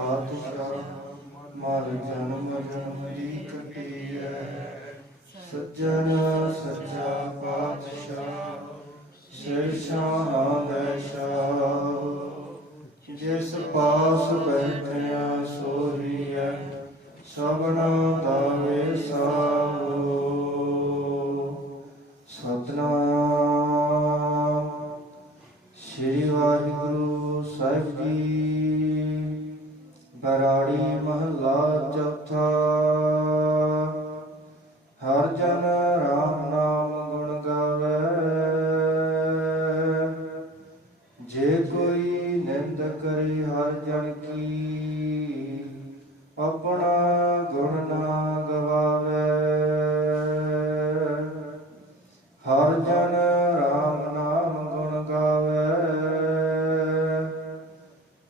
ਪਾਤਸ਼ਾਹ ਮਰ ਜਨਮ ਜਨਮ ਦੀ ਕਟੀਐ ਸੱਜਣ ਸੱਚਾ ਪਾਤਸ਼ਾਹ ਸ਼ੇਸ਼ਾਂ ਦੇਸ਼ਾ ਜਿਸ ਪਾਸ ਬੈਠਿਆ ਸੋਹੀਐ ਸਭਨਾ ਦਾ ਵੇਸਾਹੋ। ਸਤਨਾਮ। ਸ੍ਰੀ ਵਾਹਿਗੁਰੂ ਸਾਹਿਬ ਜੀ। ਬਰਾੜੀ ਮਹਲਾ ਚੌਥਾ। ਹਰ ਜਨ ਰਾਮ ਨਾਮ ਗੁਣ ਗਾਵੇ। ਜੇ ਕੋਈ ਨਿੰਦ ਕਰੀ ਹਰ ਜਨ ਕੀ, ਆਪਣਾ ਗੁਣ ਨਾਮ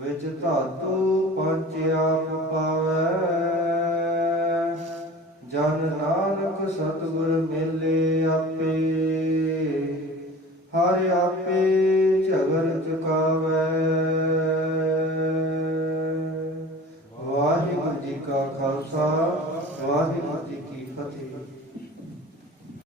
ਵਿੱਚ ਧਾਤੂ ਪੰਚਿਆ ਪਾਵੈ। ਜਨ ਨਾਨਕ ਸਤਿਗੁਰ ਮਿਲੇ ਆਪੇ। ਹਰ ਆਪੇ ਝਗਰ ਚੁਕਾਵੈ। ਵਾਹਿਗੁਰੂ ਜੀ ਕਾ ਖਾਲਸਾ, ਵਾਹਿਗੁਰੂ ਜੀ ਕੀ ਫਤਿਹ।